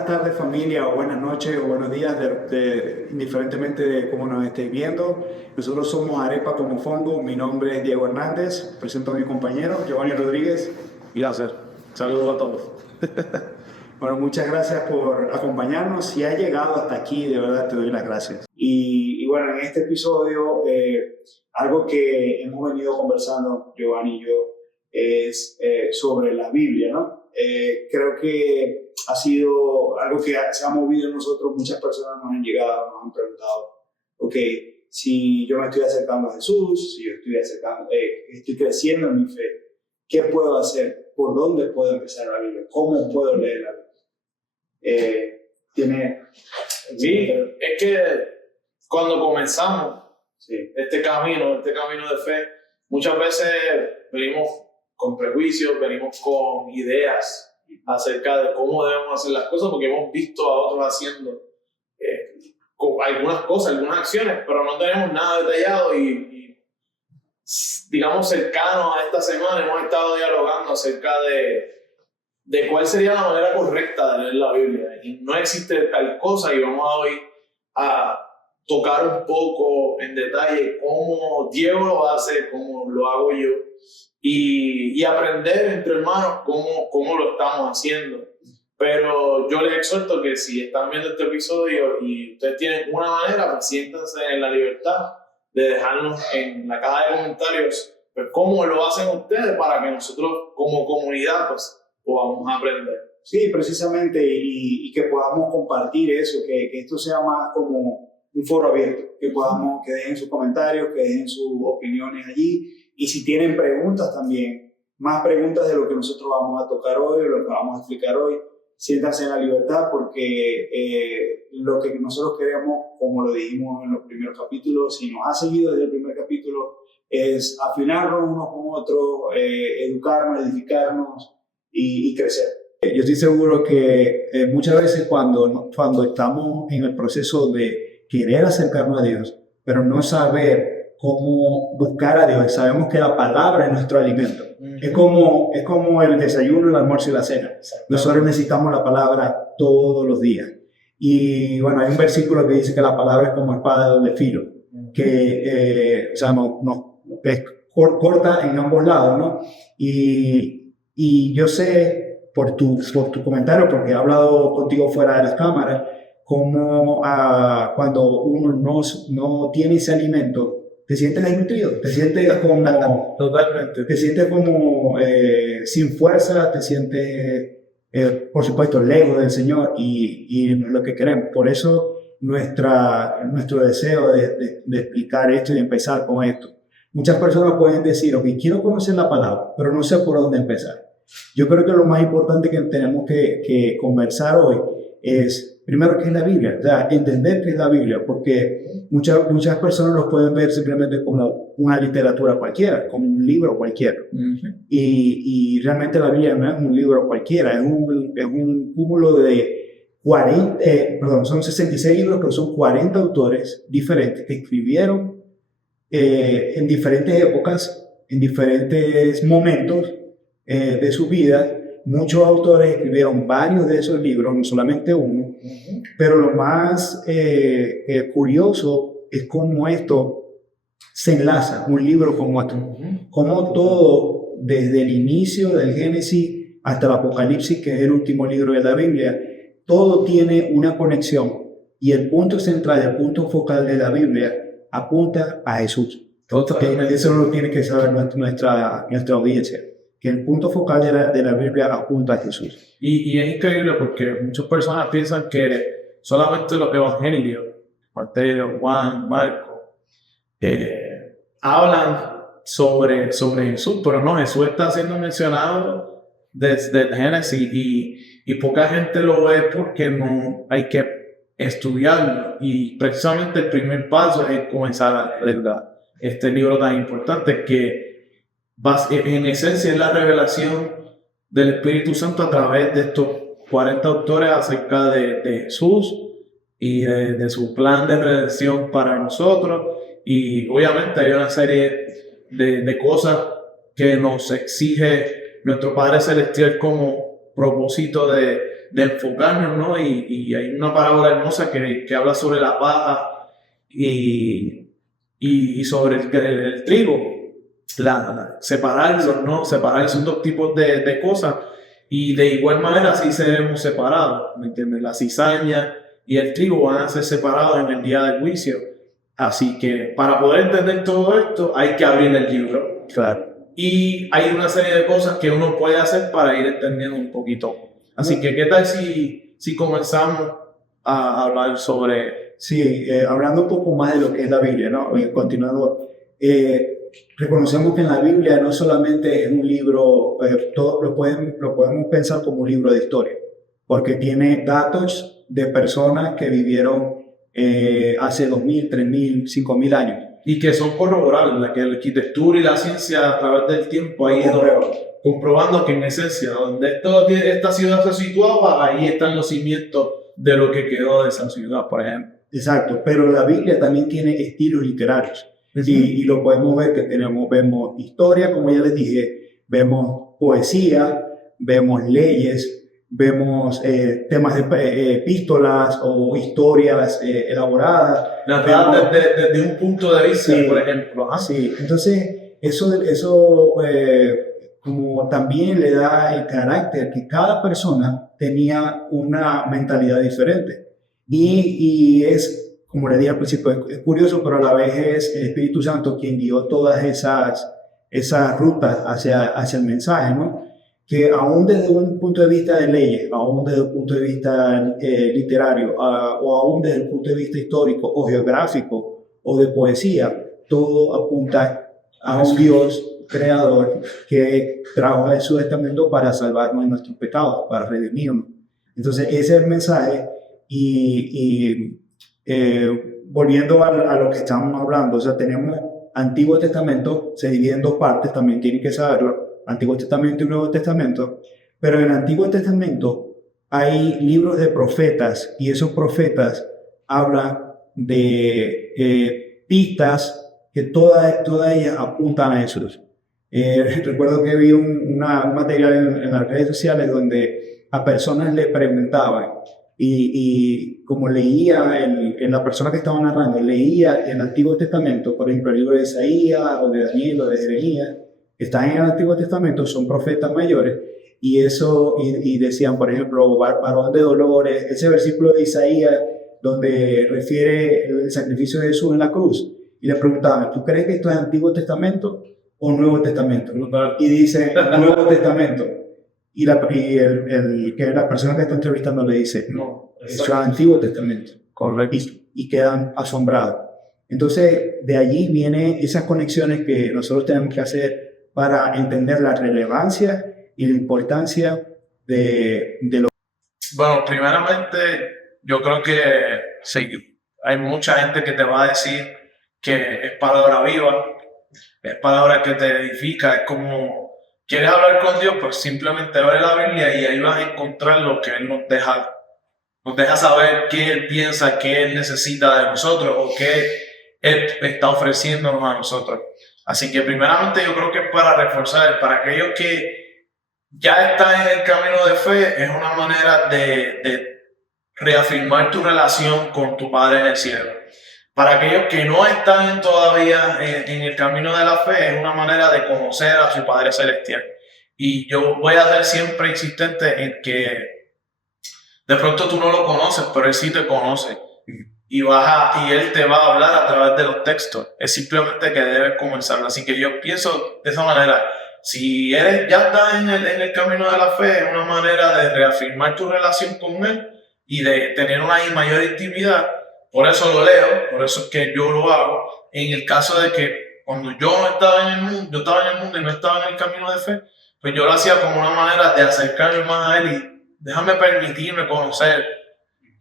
buenas tardes familia, o buenas noches, o buenos días, indiferentemente de cómo nos estéis viendo. Nosotros somos Arepa como Fondo, mi nombre es Diego Hernández, presento a mi compañero Giovanni Rodríguez. Gracias, saludos a todos. Bueno, muchas gracias por acompañarnos. Si has llegado hasta aquí, de verdad te doy las gracias. Y bueno, en este episodio, algo que hemos venido conversando, Giovanni y yo, es sobre la Biblia, ¿no? Creo que ha sido algo que se ha movido en nosotros. Muchas personas nos han llegado, nos han preguntado, ok, si yo me estoy acercando a Jesús, si yo estoy creciendo en mi fe, ¿qué puedo hacer? ¿Por dónde puedo empezar la Biblia? ¿Cómo puedo leer la Biblia? Sí, es que cuando comenzamos este camino de fe, muchas veces venimos con prejuicios, venimos con ideas acerca de cómo debemos hacer las cosas, porque hemos visto a otros haciendo algunas cosas, algunas acciones, pero no tenemos nada detallado y digamos, cercano a esta semana hemos estado dialogando acerca de cuál sería la manera correcta de leer la Biblia. Y no existe tal cosa, y vamos hoy a tocar un poco en detalle cómo Diego lo hace, cómo lo hago yo, y aprender entre hermanos cómo lo estamos haciendo. Pero yo les exhorto que si están viendo este episodio y ustedes tienen una manera, pues siéntanse en la libertad de dejarnos en la caja de comentarios pues, cómo lo hacen ustedes para que nosotros como comunidad pues, podamos aprender. Sí, precisamente, y que podamos compartir eso, que esto sea más como un foro abierto, que dejen sus comentarios, que dejen sus opiniones allí, y si tienen preguntas también, más preguntas de lo que nosotros vamos a tocar hoy, o lo que vamos a explicar hoy, siéntanse en la libertad, porque lo que nosotros queremos, como lo dijimos en los primeros capítulos, si nos ha seguido desde el primer capítulo, es afinarnos unos con otros, educarnos, edificarnos y crecer. Yo estoy seguro que muchas veces cuando estamos en el proceso de querer acercarnos a Dios, pero no saber cómo buscar a Dios, sabemos que la palabra es nuestro alimento. Es como el desayuno, el almuerzo y la cena. Nosotros necesitamos la palabra todos los días. Y bueno, hay un versículo que dice que la palabra es como espada de doble filo, que corta en ambos lados, ¿no? Y yo sé por tu comentario, porque he hablado contigo fuera de las cámaras, como cuando uno no tiene ese alimento, te sientes desnutrido, te sientes como Totalmente. Te sientes como sin fuerza, te sientes, por supuesto, lejos del Señor y lo que queremos. Por eso nuestro deseo de explicar esto y empezar con esto. Muchas personas pueden decir, ok, quiero conocer la palabra, pero no sé por dónde empezar. Yo creo que lo más importante que tenemos que conversar hoy es, primero, ¿qué es la Biblia? O sea, entender qué es la Biblia, porque muchas personas lo pueden ver simplemente como una literatura cualquiera, como un libro cualquiera. Y realmente la Biblia no es un libro cualquiera, es un cúmulo de 40, son 66 libros, pero son 40 autores diferentes que escribieron en diferentes épocas, en diferentes momentos de su vida. Muchos autores escribieron varios de esos libros, no solamente uno, pero lo más curioso es cómo esto se enlaza, un libro con otro, cómo todo, desde el inicio del Génesis hasta el Apocalipsis, que es el último libro de la Biblia, todo tiene una conexión, y el punto central, el punto focal de la Biblia apunta a Jesús. Eso lo tiene que saber nuestra audiencia, que el punto focal de la Biblia apunta a Jesús. Y es increíble porque muchas personas piensan que solamente los evangelios, Mateo, Juan, Marcos, hablan sobre Jesús, pero no, Jesús está siendo mencionado desde el Génesis y poca gente lo ve porque no hay que estudiarlo. Y precisamente el primer paso es comenzar a leer este libro tan importante que en esencia es la revelación del Espíritu Santo a través de estos 40 autores acerca de Jesús y de su plan de redención para nosotros. Y obviamente hay una serie de cosas que nos exige nuestro Padre Celestial como propósito de de enfocarnos, ¿no? Y hay una parábola hermosa que habla sobre la paja y sobre el trigo, separarlos, ¿no? Separar esos dos tipos de cosas. Y de igual manera así seremos separados, ¿me entiendes? La cizaña y el trigo van a ser separados en el día del juicio. Así que para poder entender todo esto hay que abrir el libro. Claro. Y hay una serie de cosas que uno puede hacer para ir entendiendo un poquito. Así que, ¿qué tal si comenzamos a hablar sobre... Sí, hablando un poco más de lo que es la Biblia, ¿no? Continuando, reconocemos que en la Biblia no solamente es un libro, todo lo podemos pensar como un libro de historia, porque tiene datos de personas que vivieron hace 2000, 3000, 5000 años. Y que son corroborables, la que la arquitectura y la ciencia a través del tiempo ha ido comprobando que en esencia, donde esta ciudad se situaba, ahí están los cimientos de lo que quedó de esa ciudad, por ejemplo. Exacto, pero la Biblia también tiene estilos literarios. Y lo podemos ver que vemos historia, como ya les dije, vemos poesía, vemos leyes, vemos temas de epístolas o historias elaboradas. Desde un punto de vista, sí, por ejemplo. Sí, entonces eso como también le da el carácter que cada persona tenía una mentalidad diferente. Y es, como le dije al principio, es curioso, pero a la vez es el Espíritu Santo quien guió todas esas rutas hacia el mensaje, ¿no? Que aún desde un punto de vista de leyes, aún desde un punto de vista literario, o aún desde el punto de vista histórico o geográfico o de poesía, todo apunta a un Dios creador que trajo en su testamento para salvarnos de nuestros pecados, para redimirnos. Entonces ese es el mensaje. Volviendo a lo que estamos hablando, o sea, tenemos Antiguo Testamento, se divide en dos partes, también tienen que saberlo, Antiguo Testamento y Nuevo Testamento, pero en el Antiguo Testamento hay libros de profetas y esos profetas hablan de pistas que todas ellas apuntan a Jesús. Recuerdo que vi un material en las redes sociales donde a personas le preguntaban y como leía en la persona que estaba narrando, leía el Antiguo Testamento, por ejemplo, el libro de Isaías o de Daniel o de Jeremías, que están en el Antiguo Testamento, son profetas mayores, y decían, por ejemplo, varón de dolores, ese versículo de Isaías donde refiere el sacrificio de Jesús en la cruz, y le preguntaban, ¿tú crees que esto es Antiguo Testamento o Nuevo Testamento? Y dice, Nuevo Testamento. Y la persona que está entrevistando le dice, no, eso es Antiguo Testamento. Correcto. Y quedan asombrados. Entonces, de allí vienen esas conexiones que nosotros tenemos que hacer para entender la relevancia y la importancia de lo. Bueno, primeramente, yo creo que sí, hay mucha gente que te va a decir que es palabra viva, es palabra que te edifica, es como... ¿Quieres hablar con Dios? Pues simplemente abre la Biblia y ahí vas a encontrar lo que Él nos deja saber qué Él piensa, qué Él necesita de nosotros o qué Él está ofreciéndonos a nosotros. Así que primeramente yo creo que es para reforzar, para aquellos que ya están en el camino de fe, es una manera de reafirmar tu relación con tu Padre en el cielo. Para aquellos que no están todavía en el camino de la fe, es una manera de conocer a su Padre Celestial. Y yo voy a ser siempre insistente en que de pronto tú no lo conoces, pero Él sí te conoce. Y Él te va a hablar a través de los textos. Es simplemente que debes comenzarlo. Así que yo pienso de esa manera. Si ya estás en el camino de la fe, es una manera de reafirmar tu relación con Él y de tener una mayor intimidad. Por eso lo leo, por eso es que yo lo hago. En el caso de que cuando yo no estaba en el mundo, yo estaba en el mundo y no estaba en el camino de fe, pues yo lo hacía como una manera de acercarme más a Él y déjame permitirme conocer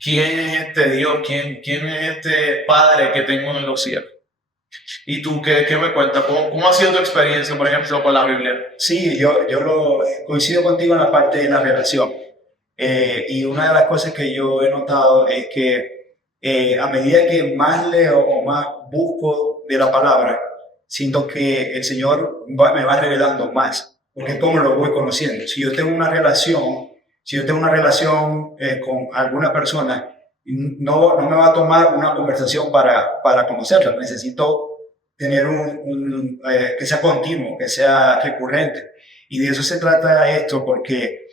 quién es este Dios, quién es este Padre que tengo en los cielos. ¿Y tú qué me cuentas? ¿Cómo ha sido tu experiencia, por ejemplo, con la Biblia? Sí, yo coincido contigo en la parte de la relación. Y una de las cosas que yo he notado es que a medida que más leo o más busco de la palabra, siento que el Señor me va revelando más, porque como lo voy conociendo. Si yo tengo una relación, Si yo tengo una relación con alguna persona, no me va a tomar una conversación para conocerla. Necesito tener que sea continuo, que sea recurrente. Y de eso se trata esto, porque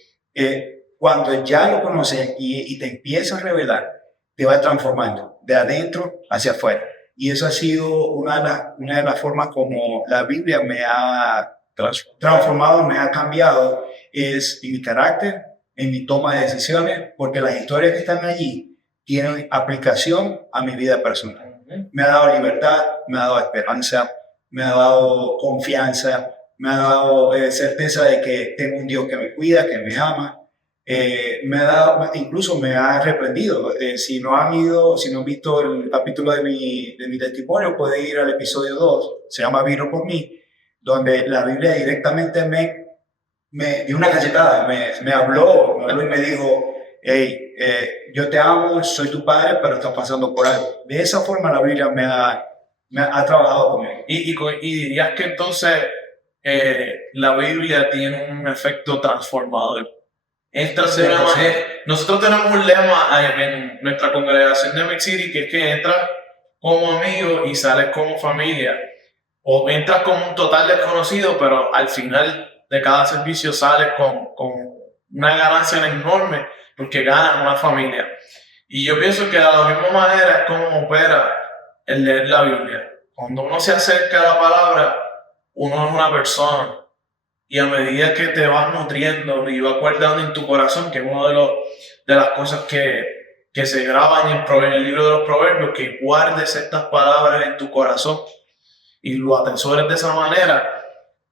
cuando ya lo conoces y te empiezas a revelar, te va transformando de adentro hacia afuera. Y eso ha sido una de las formas como la Biblia me ha transformado, me ha cambiado, es en mi carácter, en mi toma de decisiones, porque las historias que están allí tienen aplicación a mi vida personal. Me ha dado libertad, me ha dado esperanza, me ha dado confianza, me ha dado certeza de que tengo un Dios que me cuida, que me ama. Me ha dado, incluso me ha reprendido. Si no han visto el capítulo de mi testimonio, pueden ir al episodio 2, se llama Vino por mí, donde la Biblia directamente me dio una cachetada, me habló y me dijo, hey, yo te amo, soy tu padre, pero estás pasando por algo. De esa forma la Biblia me ha trabajado conmigo. Y dirías que entonces la Biblia tiene un efecto transformador. Entras de una manera. Nosotros tenemos un lema en nuestra congregación de Mix City, que es que entras como amigo y sales como familia. O entras como un total desconocido, pero al final de cada servicio sales con una ganancia enorme porque ganas una familia. Y yo pienso que de la misma manera es como opera el leer la Biblia. Cuando uno se acerca a la palabra, uno es una persona. Y a medida que te vas nutriendo y vas guardando en tu corazón, que es una de las cosas que se graban en el libro de los Proverbios, que guardes estas palabras en tu corazón y lo atesores de esa manera,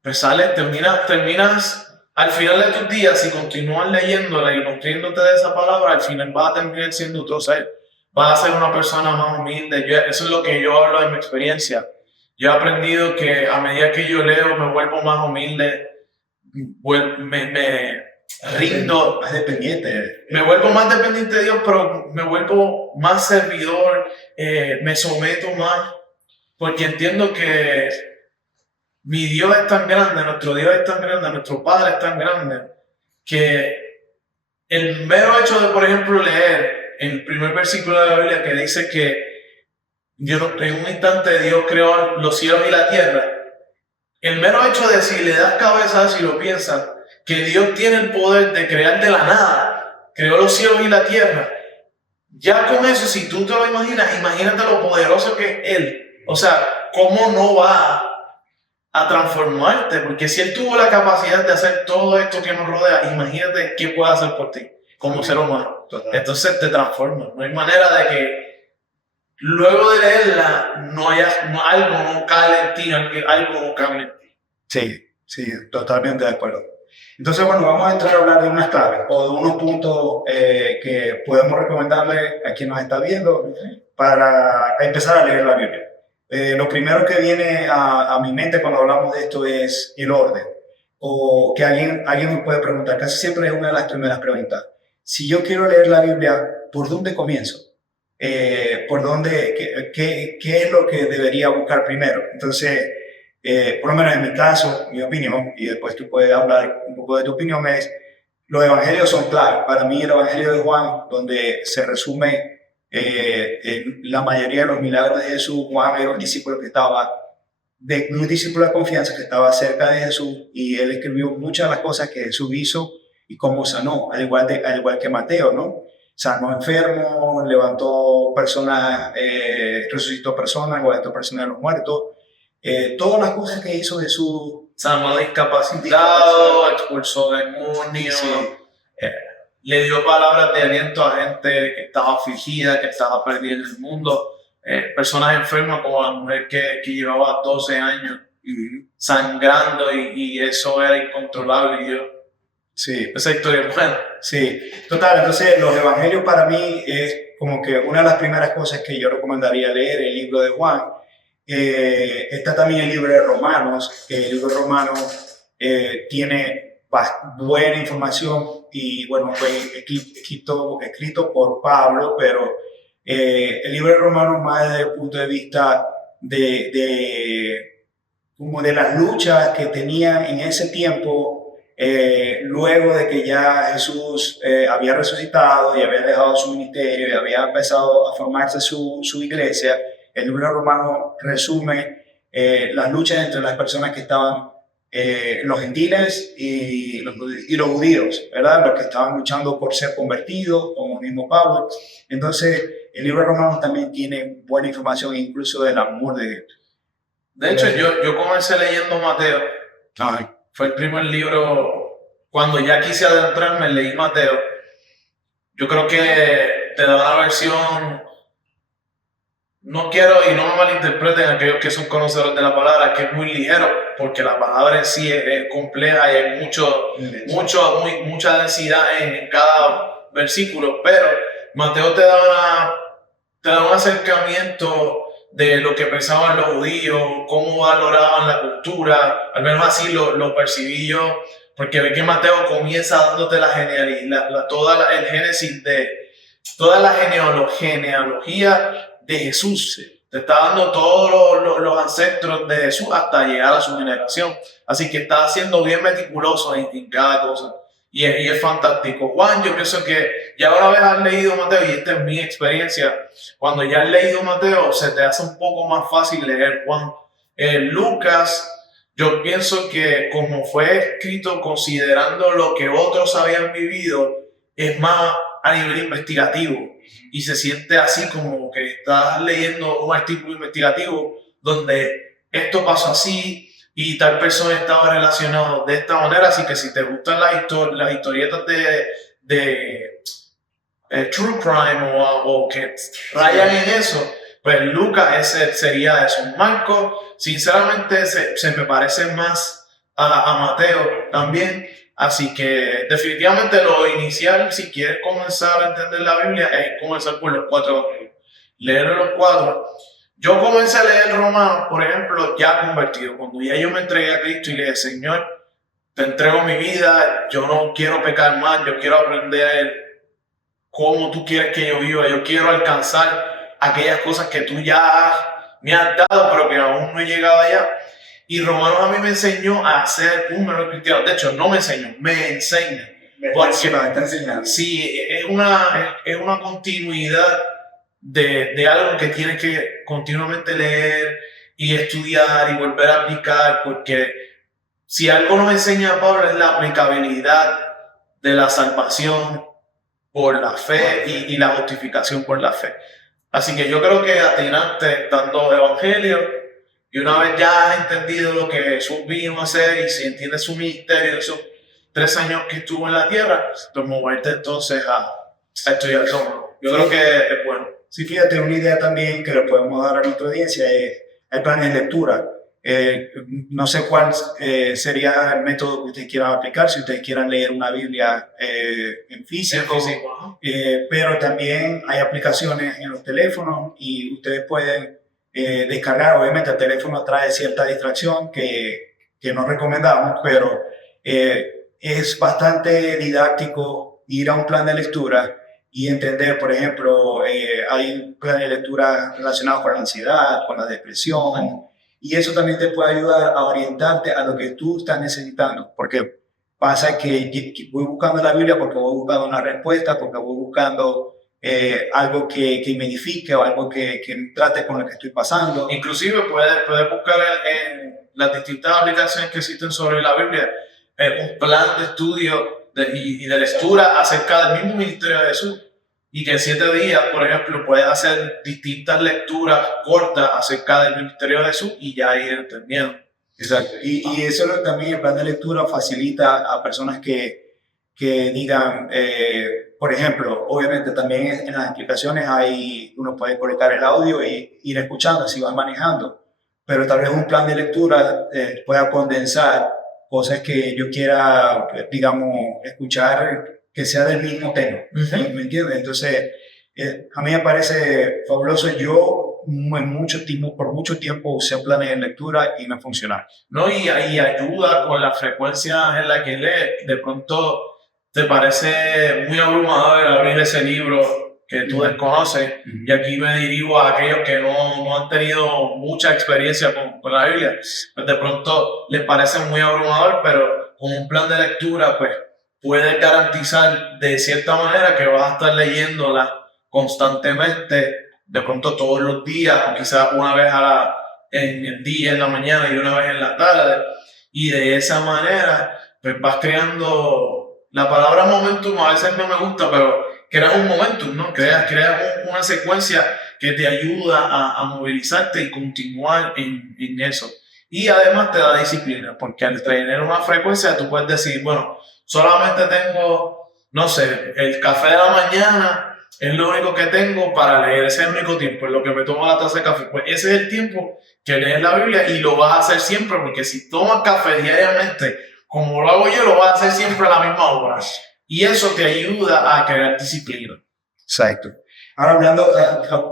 pues terminas al final de tus días, si continúas leyéndola y nutriéndote de esa palabra, al final vas a terminar siendo otro ser. Vas a ser una persona más humilde. Eso es lo que yo hablo de mi experiencia. Yo he aprendido que a medida que yo leo me vuelvo más humilde, me rindo, más dependiente. Me vuelvo más dependiente de Dios, pero me vuelvo más servidor, me someto más, porque entiendo que mi Dios es tan grande, nuestro Dios es tan grande, nuestro Padre es tan grande, que el mero hecho de, por ejemplo, leer el primer versículo de la Biblia que dice que en un instante Dios creó los cielos y la tierra, el mero hecho de si le das cabezas y lo piensas, que Dios tiene el poder de crear de la nada, creó los cielos y la tierra, ya con eso, si tú te lo imaginas, imagínate lo poderoso que es Él. O sea, ¿cómo no va a transformarte? Porque si Él tuvo la capacidad de hacer todo esto que nos rodea, imagínate qué puede hacer por ti como ser humano. Entonces te transforma. No hay manera de que luego de leerla algo no cale en ti, algo no cambie en ti. Sí, totalmente de acuerdo. Entonces, bueno, vamos a entrar a hablar de unas claves o de unos puntos que podemos recomendarle a quien nos está viendo para empezar a leer la Biblia. Lo primero que viene a mi mente cuando hablamos de esto es el orden. O que alguien me puede preguntar, casi siempre es una de las primeras preguntas. Si yo quiero leer la Biblia, ¿por dónde comienzo? ¿Por dónde, qué es lo que debería buscar primero? Entonces, por lo menos en mi caso, mi opinión, y después tú puedes hablar un poco de tu opinión, es los evangelios son claves. Para mí el evangelio de Juan, donde se resume la mayoría de los milagros de Jesús. Juan era un discípulo un discípulo de confianza que estaba cerca de Jesús, y él escribió muchas de las cosas que Jesús hizo y cómo sanó, al igual que Mateo, ¿no? Sanó enfermos, levantó personas, resucitó personas, levantó personas de los muertos. Todas las cosas que hizo Jesús. Sanó discapacitado, expulsó demonios, sí. Le dio palabras de aliento a gente que estaba afligida, que estaba perdida en el mundo. Personas enfermas como la mujer que llevaba 12 años sangrando y eso era incontrolable. Y yo, sí. Esa historia es buena. Sí, total. Entonces los evangelios para mí es como que una de las primeras cosas que yo recomendaría leer, el libro de Juan. Está también el libro de Romanos, que el libro de Romanos tiene buena información y bueno, fue escrito por Pablo, pero el libro de Romanos más desde el punto de vista como de las luchas que tenían en ese tiempo luego de que ya Jesús había resucitado y había dejado su ministerio y había empezado a formarse su iglesia, el libro romano resume las luchas entre las personas que estaban, los gentiles y los judíos, ¿verdad? Los que estaban luchando por ser convertidos, como mismo Pablo. Entonces, el libro romano también tiene buena información incluso del amor de Dios. De hecho, yo comencé leyendo Mateo. Fue el primer libro, cuando ya quise adentrarme, leí Mateo. Yo creo que te da una versión, no quiero y no me malinterpreten aquellos que son conocedores de la palabra, que es muy ligero, porque la palabra en sí es compleja y hay mucha densidad en cada versículo, pero Mateo te da un acercamiento de lo que pensaban los judíos, cómo valoraban la cultura, al menos así lo percibí yo, porque ve que Mateo comienza dándote el génesis de toda la genealogía de Jesús. Te está dando todos los ancestros de Jesús hasta llegar a su generación. Así que está siendo bien meticuloso en cada cosa. Y es fantástico. Juan, yo pienso que ya una vez has leído Mateo, y esta es mi experiencia, cuando ya has leído Mateo, se te hace un poco más fácil leer Juan. Lucas, yo pienso que como fue escrito considerando lo que otros habían vivido, es más a nivel investigativo. Y se siente así como que estás leyendo un artículo investigativo donde esto pasó así, y tal persona estaba relacionado de esta manera, así que si te gustan las historietas de true crime o que rayan en eso, pues Lucas sería eso. Marcos, sinceramente, se me parece más a Mateo también, así que definitivamente lo inicial, si quieres comenzar a entender la Biblia, es comenzar por los 4, leer los 4. Yo comencé a leer Romanos, por ejemplo, ya convertido. Cuando ya yo me entregué a Cristo y le dije, Señor, te entrego mi vida, yo no quiero pecar más, yo quiero aprender cómo tú quieres que yo viva, yo quiero alcanzar aquellas cosas que tú ya me has dado, pero que aún no he llegado allá. Y Romanos a mí me enseñó a ser un mejor cristiano. De hecho, no me enseñó, me enseña. Porque me está enseñando. Sí, es una continuidad de algo que tienes que continuamente leer y estudiar y volver a aplicar, porque si algo nos enseña Pablo es la aplicabilidad de la salvación por la fe y la justificación por la fe. Así que yo creo que atinaste dando evangelio, y una vez ya has entendido lo que Jesús vino a hacer y si entiendes su ministerio, esos 3 años que estuvo en la tierra, pues moverte entonces a estudiar Romanos. Yo creo que es bueno. Sí, fíjate, una idea también que le podemos dar a nuestra audiencia es el plan de lectura. No sé cuál sería el método que ustedes quieran aplicar, si ustedes quieran leer una Biblia en físico, pero también hay aplicaciones en los teléfonos y ustedes pueden descargar. Obviamente el teléfono trae cierta distracción que no recomendamos, pero es bastante didáctico ir a un plan de lectura y entender, por ejemplo, hay un plan de lectura relacionado con la ansiedad, con la depresión, y eso también te puede ayudar a orientarte a lo que tú estás necesitando, porque pasa que voy buscando la Biblia porque voy buscando una respuesta, porque voy buscando algo que me edifique o algo que trate con lo que estoy pasando. Inclusive puedes buscar en las distintas aplicaciones que existen sobre la Biblia un plan de estudio y de lectura acerca del mismo ministerio de Jesús, y que en 7 días, por ejemplo, puedes hacer distintas lecturas cortas acerca del ministerio de Jesús y ya ir entendiendo. Exacto. Y eso también, el plan de lectura facilita a personas que digan, por ejemplo, obviamente también en las aplicaciones uno puede conectar el audio e ir escuchando si va manejando, pero tal vez un plan de lectura pueda condensar cosas que yo quiera, digamos, escuchar que sea del mismo tema. ¿Me entiendes? Entonces, a mí me parece fabuloso. Yo por mucho tiempo usé planes de lectura y me funcionaron. No, y ayuda con la frecuencia en la que lees. De pronto te parece muy abrumador abrir ese libro que tú desconoces, y aquí me dirijo a aquellos que no han tenido mucha experiencia con la Biblia. Pues de pronto les parece muy abrumador, pero con un plan de lectura, pues puedes garantizar de cierta manera que vas a estar leyéndola constantemente, de pronto todos los días, o quizás una vez en el día, en la mañana y una vez en la tarde, y de esa manera pues vas creando, la palabra momentum a veces no me gusta, pero creas un momentum, ¿no? Creas una secuencia que te ayuda a movilizarte y continuar en eso. Y además te da disciplina, porque al tener una frecuencia tú puedes decir, bueno, solamente tengo, no sé, el café de la mañana es lo único que tengo para leer, ese es el único tiempo, en lo que me tomo la taza de café. Pues ese es el tiempo que lees la Biblia y lo vas a hacer siempre, porque si tomas café diariamente, como lo hago yo, lo vas a hacer siempre a la misma hora. Y eso te ayuda a crear disciplina. Exacto. Ahora hablando,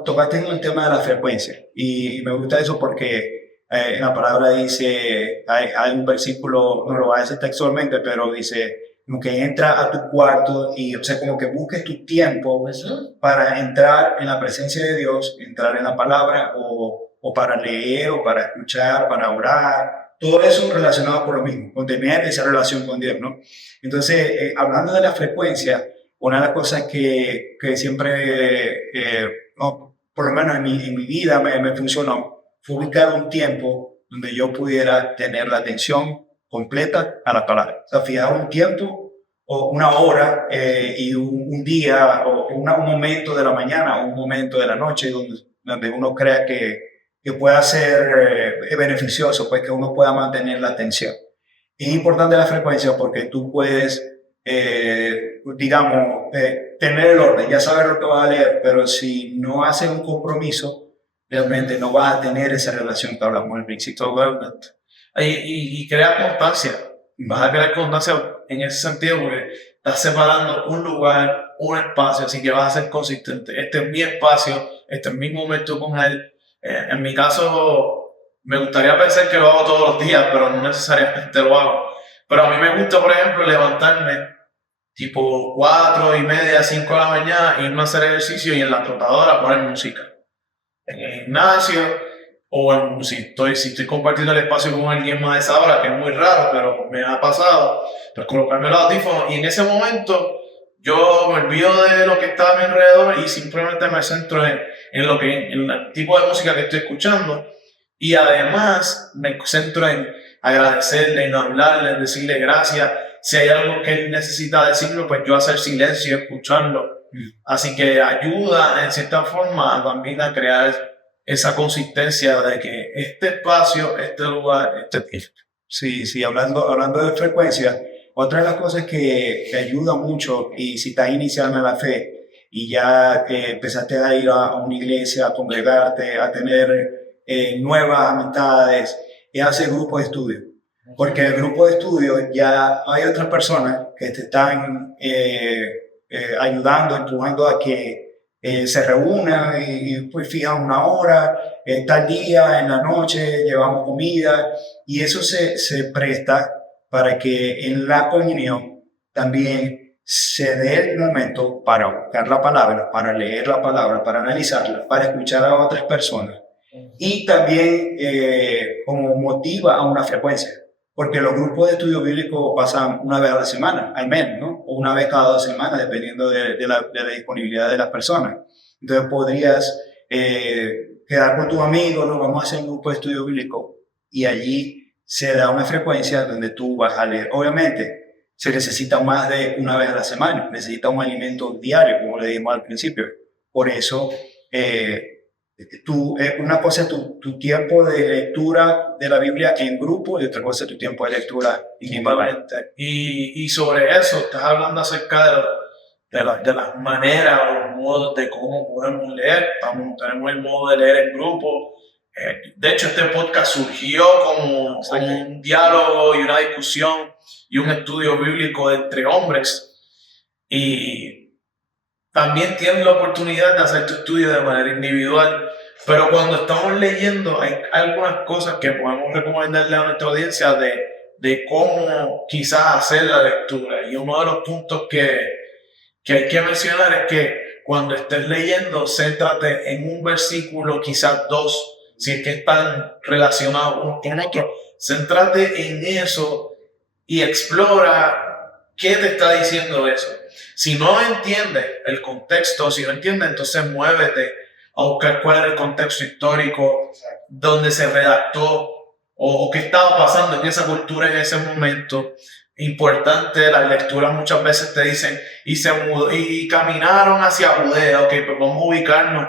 tocaste en el tema de la frecuencia y me gusta eso porque en la palabra dice, hay un versículo, no lo va a decir textualmente, pero dice, como que entra a tu cuarto y, o sea, como que busques tu tiempo para entrar en la presencia de Dios, entrar en la palabra o para leer o para escuchar, para orar, todo eso relacionado por lo mismo, con tener esa relación con Dios, ¿no? Entonces, hablando de la frecuencia, una de las cosas que siempre, no, por lo menos en mi vida me funcionó, fue ubicar un tiempo donde yo pudiera tener la atención completa a la palabra. O sea, fijar un tiempo o una hora y un día o un momento de la mañana o un momento de la noche donde uno crea que pueda ser beneficioso, pues que uno pueda mantener la atención. Es importante la frecuencia porque tú puedes, digamos, tener el orden, ya saber lo que vas a leer, pero si no haces un compromiso, realmente no vas a tener esa relación que hablamos en el principio. Y crea constancia. Vas a crear constancia en ese sentido porque estás separando un lugar, un espacio, así que vas a ser consistente. Este es mi espacio, este es mi momento con él. En mi caso, me gustaría pensar que lo hago todos los días, pero no necesariamente lo hago. Pero a mí me gusta, por ejemplo, levantarme tipo 4:30, 5 de la mañana, irme a hacer ejercicio y en la trotadora poner música. En el gimnasio, o si estoy compartiendo el espacio con alguien más a esa hora, que es muy raro, pero me ha pasado, pues colocarme los audífonos y en ese momento yo me olvido de lo que está a mi alrededor y simplemente me centro en el tipo de música que estoy escuchando y además me centro en agradecerle, en hablarle, en decirle gracias. Si hay algo que él necesita decirlo, pues yo hacer silencio y escucharlo. Así que ayuda en cierta forma también a crear esa consistencia de que este espacio, este lugar, este tiempo. Sí, hablando de frecuencia, otra de las cosas que ayuda mucho, y si estás iniciando en la fe y ya empezaste a ir a una iglesia, a congregarte, a tener nuevas amistades, es hacer grupos de estudio. Porque en el grupo de estudio ya hay otras personas que te están ayudando, empujando a que se reúnan y pues fijan una hora, tal día, en la noche, llevamos comida y eso se presta para que en la comunión también se dé el momento para buscar la palabra, para leer la palabra, para analizarla, para escuchar a otras personas y también como motiva a una frecuencia. Porque los grupos de estudio bíblico pasan una vez a la semana, al menos, ¿no? O una vez cada 2 semanas, dependiendo de la disponibilidad de las personas. Entonces podrías quedar con tus amigos, ¿no? Vamos a hacer un grupo de estudio bíblico y allí se da una frecuencia donde tú vas a leer. Obviamente, se necesita más de una vez a la semana, necesita un alimento diario, como le dijimos al principio. Por eso, una cosa es tu tiempo de lectura de la Biblia en grupo y otra cosa es tu tiempo de lectura individualmente. Y sobre eso, estás hablando acerca de las maneras o los modos de cómo podemos leer. Tenemos el modo de leer en grupo. De hecho, este podcast surgió como un diálogo y una discusión y un estudio bíblico entre hombres. Y también tienes la oportunidad de hacer tu estudio de manera individual, pero cuando estamos leyendo hay algunas cosas que podemos recomendarle a nuestra audiencia de cómo quizás hacer la lectura. Y uno de los puntos que hay que mencionar es que cuando estés leyendo, céntrate en un versículo, quizás 2, si es que están relacionados uno con otro. Céntrate en eso y explora qué te está diciendo eso. Si no entiendes el contexto, si no entiendes, entonces muévete a buscar cuál era el contexto histórico, donde se redactó o qué estaba pasando en esa cultura en ese momento. Importante, las lecturas muchas veces te dicen y caminaron hacia Judea, ok, pues vamos a ubicarnos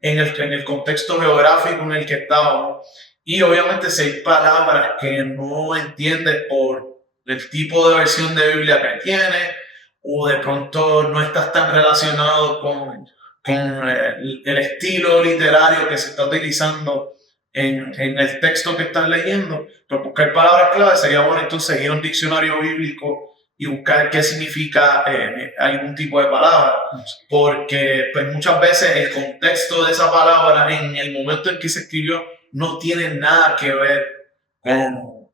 en el contexto geográfico en el que estábamos. Y obviamente si hay palabras que no entiendes por el tipo de versión de Biblia que tienes, o de pronto no estás tan relacionado con el estilo literario que se está utilizando en el texto que estás leyendo, pero buscar palabras clave sería bueno entonces ir a un diccionario bíblico y buscar qué significa algún tipo de palabra, porque pues muchas veces el contexto de esa palabra en el momento en que se escribió no tiene nada que ver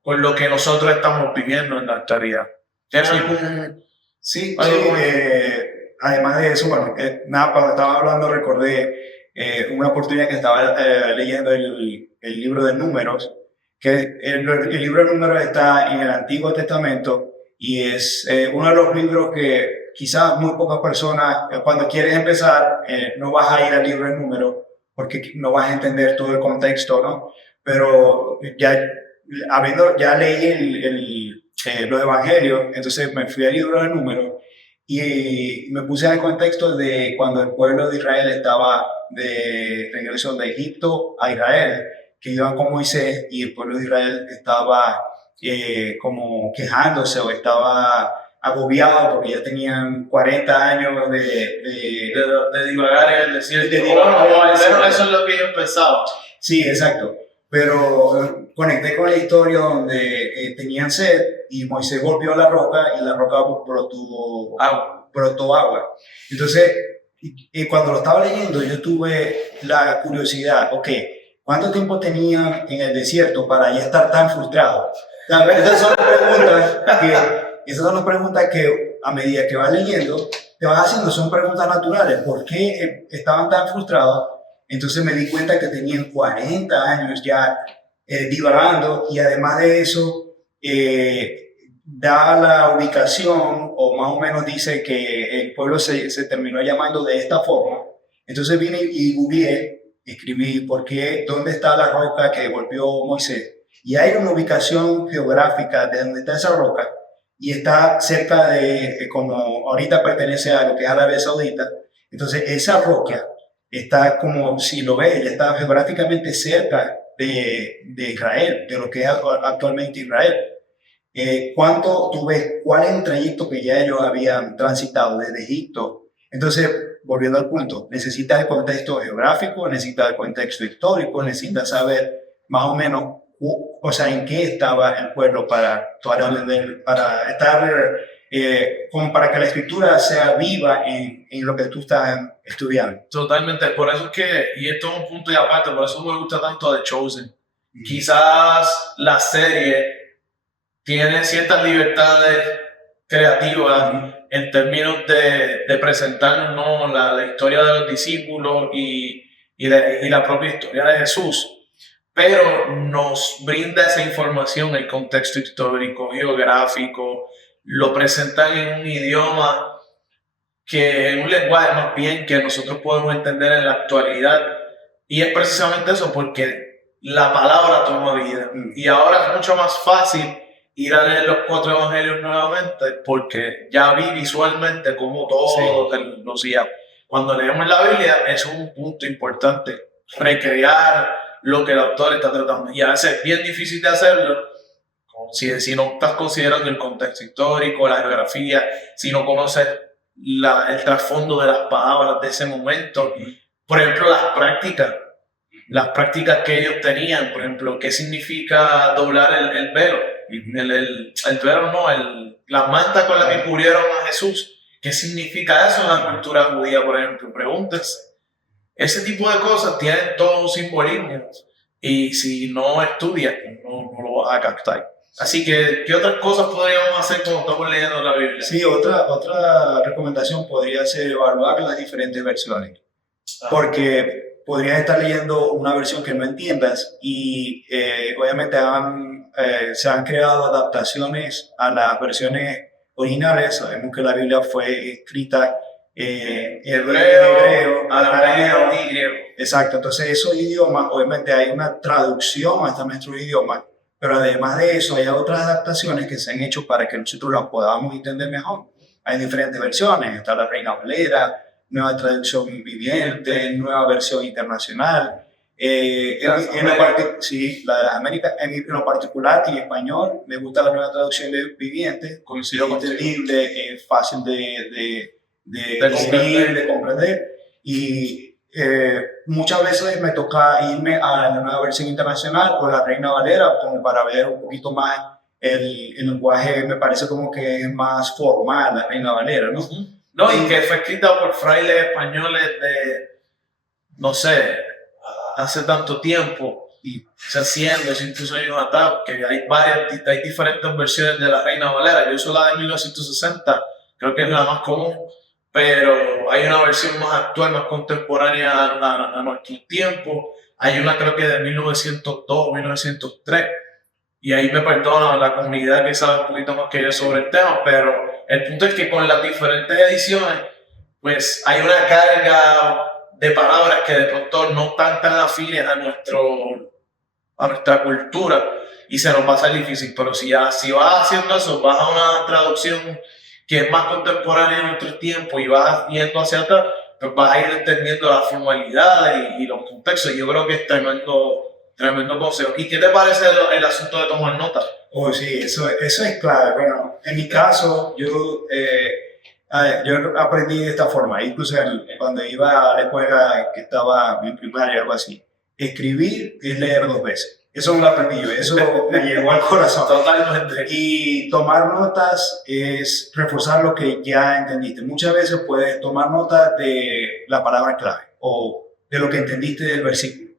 con lo que nosotros estamos viviendo en la actualidad. ¿Tienes algún...? Sí, además de eso, bueno, nada, cuando estaba hablando recordé una oportunidad que estaba leyendo el libro de Números, que el libro de Números está en el Antiguo Testamento y es uno de los libros que quizás muy pocas personas, cuando quieres empezar, no vas a ir al libro de Números porque no vas a entender todo el contexto, ¿no? Pero ya leí los evangelios, entonces me fui al libro de Números y me puse en el contexto de cuando el pueblo de Israel estaba de regreso de Egipto a Israel, que iban con Moisés y el pueblo de Israel estaba como quejándose o estaba agobiado porque ya tenían 40 años de divagar en el desierto. Eso es lo que yo pensaba. Sí, exacto. Pero conecté con la historia donde tenían sed y Moisés golpeó la roca y la roca brotó agua. Entonces, cuando lo estaba leyendo, yo tuve la curiosidad, ok, ¿cuánto tiempo tenían en el desierto para ya estar tan frustrados? Esas son las preguntas que a medida que vas leyendo, te vas haciendo, son preguntas naturales. ¿Por qué estaban tan frustrados? Entonces me di cuenta que tenían 40 años ya divagando y además de eso da la ubicación o más o menos dice que el pueblo se terminó llamando de esta forma. Entonces vine y googleé, escribí dónde está la roca que golpeó Moisés y hay una ubicación geográfica de dónde está esa roca y está cerca de, como ahorita pertenece a lo que es Arabia Saudita, entonces esa roca está como, si lo ves, ya está geográficamente cerca de Israel, de lo que es actualmente Israel. ¿Cuánto tú ves? ¿Cuál es el trayecto que ya ellos habían transitado desde Egipto? Entonces, volviendo al punto, necesitas el contexto geográfico, necesitas el contexto histórico, necesitas saber más o menos, o sea, en qué estaba el pueblo para estar, como para que la escritura sea viva en lo que tú estás estudiando. Totalmente, por eso es que, y esto es un punto y aparte, por eso me gusta tanto The Chosen. Quizás la serie tiene ciertas libertades creativas en términos de presentarnos, ¿no?, la historia de los discípulos y la propia historia de Jesús, pero nos brinda esa información, el contexto histórico, geográfico, lo presentan en un idioma que es un lenguaje más bien que nosotros podemos entender en la actualidad, y es precisamente eso, porque la palabra toma vida, y ahora es mucho más fácil ir a leer los 4 evangelios nuevamente, porque ya vi visualmente cómo todo lo hacía. Cuando leemos la Biblia es un punto importante, recrear lo que el autor está tratando, y a veces es bien difícil de hacerlo si no estás considerando el contexto histórico, la geografía, si no conoces el trasfondo de las palabras de ese momento. Por ejemplo, las prácticas que ellos tenían, por ejemplo, ¿qué significa doblar el velo? El velo no, la manta con la que cubrieron a Jesús. ¿Qué significa eso en la cultura judía, por ejemplo? Pregúntese. Ese tipo de cosas tienen todo un simbolismo y si no estudias, no lo vas a captar. Así que, ¿qué otras cosas podríamos hacer cuando estamos leyendo la Biblia? Sí, otra recomendación podría ser evaluar las diferentes versiones. Porque podrías estar leyendo una versión que no entiendas y obviamente se han creado adaptaciones a las versiones originales. Sabemos que la Biblia fue escrita en hebreo, arameo y griego. Exacto, entonces esos idiomas, obviamente hay una traducción hasta nuestros idiomas, pero además de eso hay otras adaptaciones que se han hecho para que nosotros las podamos entender mejor. Hay diferentes versiones, está la Reina Valera, nueva traducción viviente, nueva versión internacional. Sí, la de América, en lo particular en español, me gusta la nueva traducción de viviente, coincido, entendible, fácil de comprender. Y muchas veces me toca irme a la nueva versión internacional o la Reina Valera como para ver un poquito más el lenguaje. Me parece como que es más formal la Reina Valera, ¿no? No, y que fue escrita por frailes españoles de, no sé, hace tanto tiempo, y se haciendo, incluso años atrás, que hay diferentes versiones de la Reina Valera. Yo uso la de 1960, creo que es la más común, pero hay una versión más actual, más contemporánea a nuestro tiempo. Hay una creo que de 1902, 1903, y ahí me perdona la comunidad que sabe un poquito más que yo sobre el tema, pero el punto es que con las diferentes ediciones, pues hay una carga de palabras que de pronto no están tan afines a nuestra cultura y se nos va a hacer difícil. Pero si vas haciendo eso, vas a una traducción que es más contemporánea en nuestro tiempo y vas yendo hacia atrás, pues vas a ir entendiendo las formalidades y los contextos. Yo creo que es tremendo consejo. ¿Y qué te parece el asunto de tomar notas? Oh, sí, eso es clave. Bueno, en mi caso, yo aprendí de esta forma, incluso cuando iba a la escuela que estaba en primaria o algo así. Escribir es leer 2 veces. Eso lo aprendí yo, eso me llegó al corazón. Totalmente. Y tomar notas es reforzar lo que ya entendiste. Muchas veces puedes tomar notas de la palabra clave o de lo que entendiste del versículo.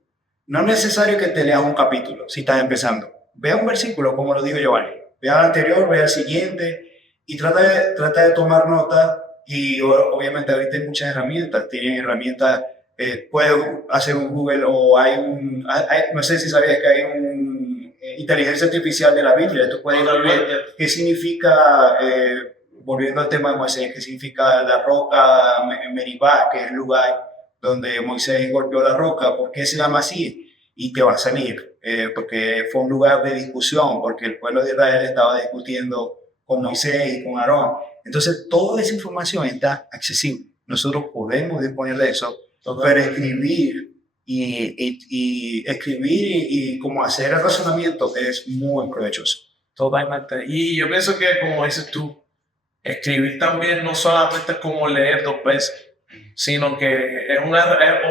No es necesario que te leas un capítulo si estás empezando. Vea un versículo, como lo digo Giovanni. Vea el anterior, vea el siguiente y trata de tomar notas. Y obviamente ahorita hay muchas herramientas. Tienen herramientas, puedes hacer un Google o no sé si sabías que hay un inteligencia artificial de la Biblia. Tú puedes ver qué significa, volviendo al tema de Moisés, qué significa la roca Meribá, que es el lugar donde Moisés golpeó la roca. ¿Por qué se llama así? Y te va a salir, porque fue un lugar de discusión, porque el pueblo de Israel estaba discutiendo con Moisés y con Aarón. Entonces, toda esa información está accesible. Nosotros podemos disponer de eso, pero escribir y como hacer el razonamiento es muy provechoso. Totalmente. Y yo pienso que, como dices tú, escribir también no solamente es como leer 2 veces, sino que es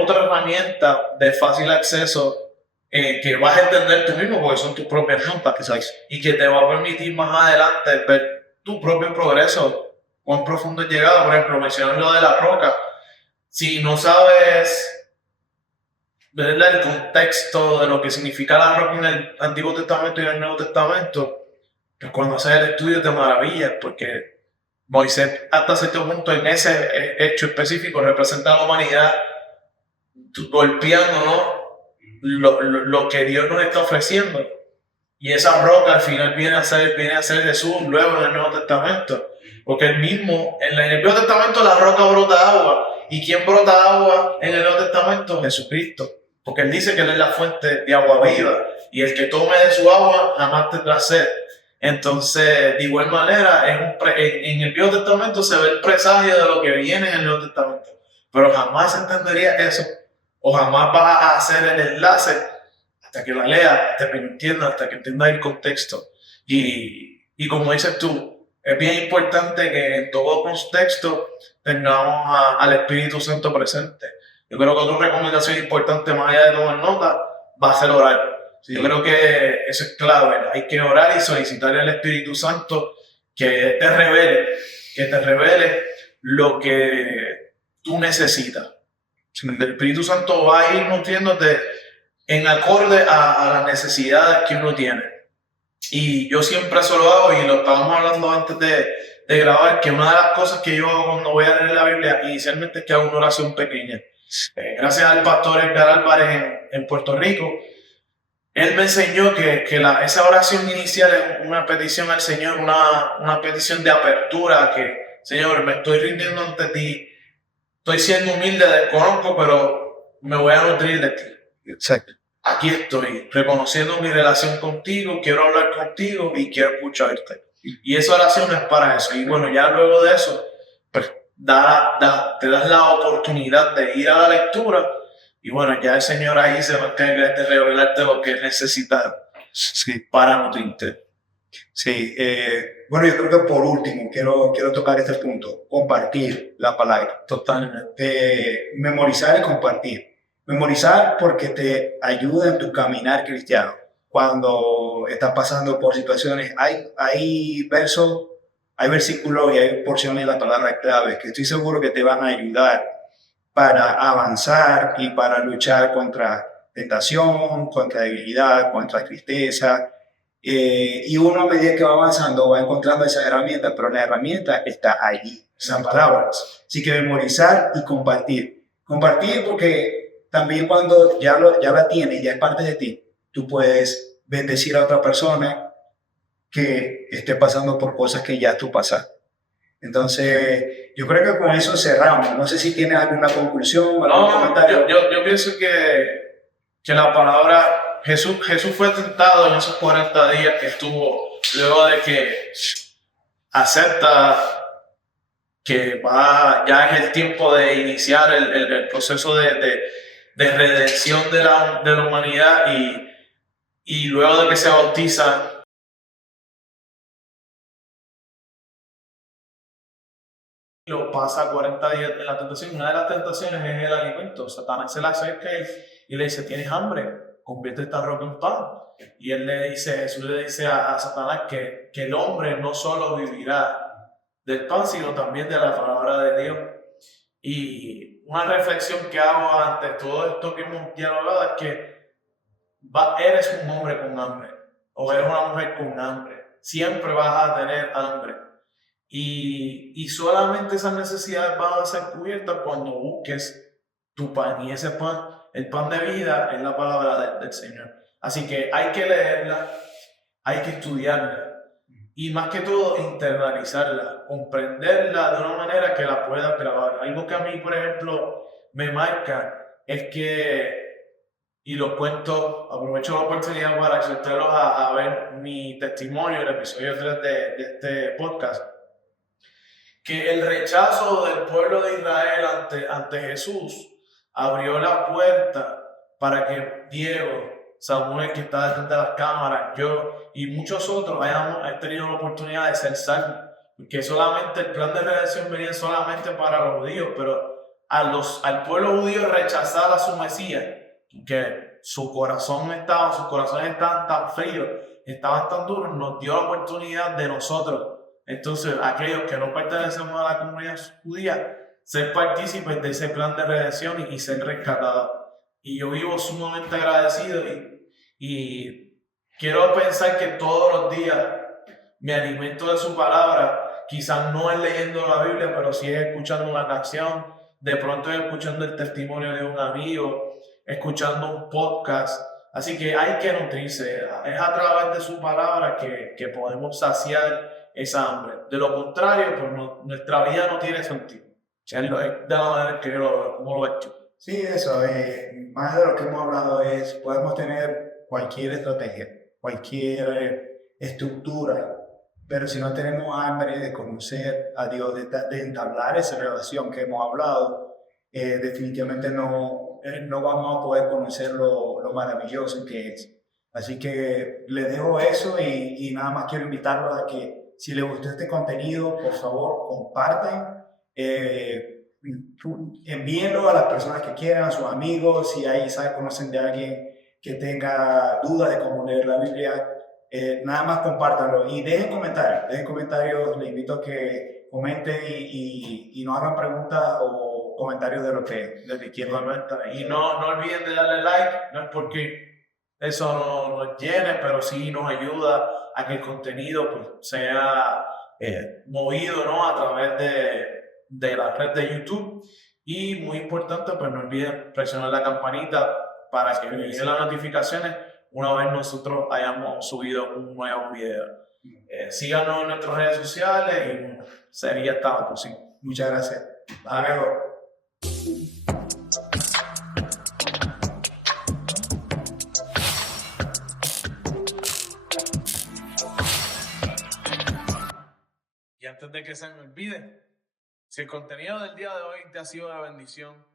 otra herramienta de fácil acceso que vas a entender tú mismo porque son tus propias notas y que te va a permitir más adelante ver tu propio progreso, cuán profundo has llegado. Por ejemplo, mencionas lo de la roca. Si no sabes ver el contexto de lo que significa la roca en el Antiguo Testamento y en el Nuevo Testamento, pues cuando haces el estudio te maravillas porque Moisés hasta cierto punto en ese hecho específico representa a la humanidad golpeando, ¿no?, lo que Dios nos está ofreciendo. Y esa roca al final viene a ser Jesús luego en el Nuevo Testamento. Porque en el Nuevo Testamento la roca brota agua. ¿Y quién brota agua en el Nuevo Testamento? Jesucristo. Porque Él dice que Él es la fuente de agua viva. Y el que tome de su agua jamás tendrá sed. Entonces, de igual manera, en el Viejo Testamento se ve el presagio de lo que viene en el Nuevo Testamento. Pero jamás entendería eso. O jamás vas a hacer el enlace hasta que la leas, hasta que lo entiendas, hasta que entiendas el contexto. Y como dices tú, es bien importante que en todo contexto tengamos al Espíritu Santo presente. Yo creo que otra recomendación importante, más allá de tomar nota, va a ser orar. Sí. Yo creo que eso es clave. Hay que orar y solicitar al Espíritu Santo que te revele lo que tú necesitas. El Espíritu Santo va a ir nutriéndote en acorde a las necesidades que uno tiene. Y yo siempre eso lo hago, y lo estábamos hablando antes de grabar, que una de las cosas que yo hago cuando voy a leer la Biblia inicialmente es que hago una oración pequeña. gracias al pastor Edgar Álvarez en Puerto Rico, él me enseñó que esa oración inicial es una petición al Señor, una petición de apertura, que Señor, me estoy rindiendo ante ti, estoy siendo humilde, desconozco, pero me voy a nutrir de ti. Exacto. Aquí estoy, reconociendo mi relación contigo, quiero hablar contigo y quiero escucharte. Y esa oración es para eso. Y bueno, ya luego de eso, pues te das la oportunidad de ir a la lectura. Y bueno, ya el Señor ahí se va a encargar de revelarte lo que necesitas para nutrirte. Sí, bueno, yo creo que por último quiero tocar este punto, compartir la palabra. Totalmente. Memorizar y compartir. Memorizar porque te ayuda en tu caminar cristiano. Cuando estás pasando por situaciones, hay versos, hay versículos y hay porciones de la palabra clave que estoy seguro que te van a ayudar para avanzar y para luchar contra tentación, contra debilidad, contra tristeza. Y uno a medida que va avanzando va encontrando esas herramientas, pero la herramienta está allí, esas palabras. Así que memorizar y compartir. Compartir porque también cuando ya la tienes, ya es parte de ti, tú puedes bendecir a otra persona que esté pasando por cosas que ya tú pasaste. Entonces, yo creo que con eso cerramos. No sé si tienes alguna conclusión, algún comentario. Yo pienso que la palabra, Jesús fue tentado en esos 40 días que estuvo, luego de que acepta que ya es el tiempo de iniciar el proceso de redención de la humanidad y luego de que se bautiza, lo pasa 40 días en la tentación. Una de las tentaciones es el alimento. Satanás se le acerca y le dice, ¿tienes hambre? Convierte esta roca en pan. Y Jesús le dice a Satanás que el hombre no solo vivirá del pan, sino también de la palabra de Dios. Y una reflexión que hago ante todo esto que hemos dialogado es que eres un hombre con hambre o eres una mujer con hambre. Siempre vas a tener hambre. Y solamente esas necesidades van a ser cubiertas cuando busques tu pan. Y ese pan, el pan de vida, es la palabra del Señor. Así que hay que leerla, hay que estudiarla. Y más que todo, internalizarla, comprenderla de una manera que la pueda grabar. Algo que a mí, por ejemplo, me marca es que, y lo cuento, aprovecho la oportunidad para exhortarlos a ver mi testimonio, el episodio 3 de este podcast, que el rechazo del pueblo de Israel ante Jesús abrió la puerta para que Diego, Samuel, que está detrás de las cámaras, yo y muchos otros hayamos tenido la oportunidad de ser salvos. Porque solamente el plan de redención venía solamente para los judíos, pero al pueblo judío rechazar a su Mesías, que sus corazones estaban tan fríos, estaban tan duros, nos dio la oportunidad de nosotros. Entonces, aquellos que no pertenecemos a la comunidad judía, ser partícipes de ese plan de redención y ser rescatados. Y yo vivo sumamente agradecido y quiero pensar que todos los días me alimento de su palabra. Quizás no es leyendo la Biblia, pero sí es escuchando una canción, de pronto es escuchando el testimonio de un amigo, escuchando un podcast. Así que hay que nutrirse. Es a través de su palabra que podemos saciar esa hambre. De lo contrario, pues nuestra vida no tiene sentido. Es de la manera que yo lo veo, como lo he hecho. Sí, eso. Más de lo que hemos hablado es, podemos tener cualquier estrategia, cualquier estructura, pero si no tenemos hambre de conocer a Dios, de entablar esa relación que hemos hablado, definitivamente no vamos a poder conocer lo maravilloso que es. Así que les dejo eso y nada más quiero invitarlos a que si les gustó este contenido, por favor, compartan, envíenlo a las personas que quieran, a sus amigos, si ahí conocen de alguien que tenga dudas de cómo leer la Biblia, nada más compártanlo y dejen comentarios, les invito a que comenten y nos hagan preguntas o comentarios de lo que quieran. Y no olviden de darle like, no es porque eso no nos llene, pero sí nos ayuda a que el contenido pues, sea movido, ¿no? A través de la red de YouTube. Y muy importante, pues no olviden presionar la campanita para que les lleguen las notificaciones una vez nosotros hayamos subido un nuevo video. Síganos en nuestras redes sociales y bueno, sería hasta la próxima. Muchas gracias. Hasta luego. Y antes de que se me olvide, si el contenido del día de hoy te ha sido de bendición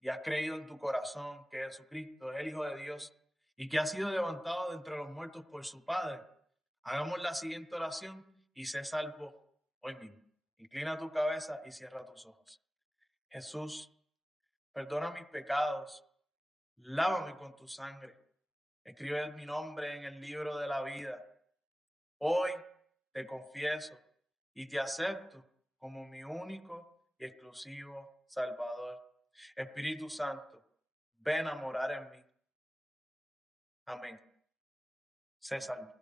y has creído en tu corazón que Jesucristo es el Hijo de Dios y que ha sido levantado de entre los muertos por su Padre, hagamos la siguiente oración y sé salvo hoy mismo. Inclina tu cabeza y cierra tus ojos. Jesús, perdona mis pecados, lávame con tu sangre, escribe mi nombre en el libro de la vida. Hoy te confieso y te acepto como mi único y exclusivo Salvador. Espíritu Santo, ven a morar en mí. Amén. Sé salvo.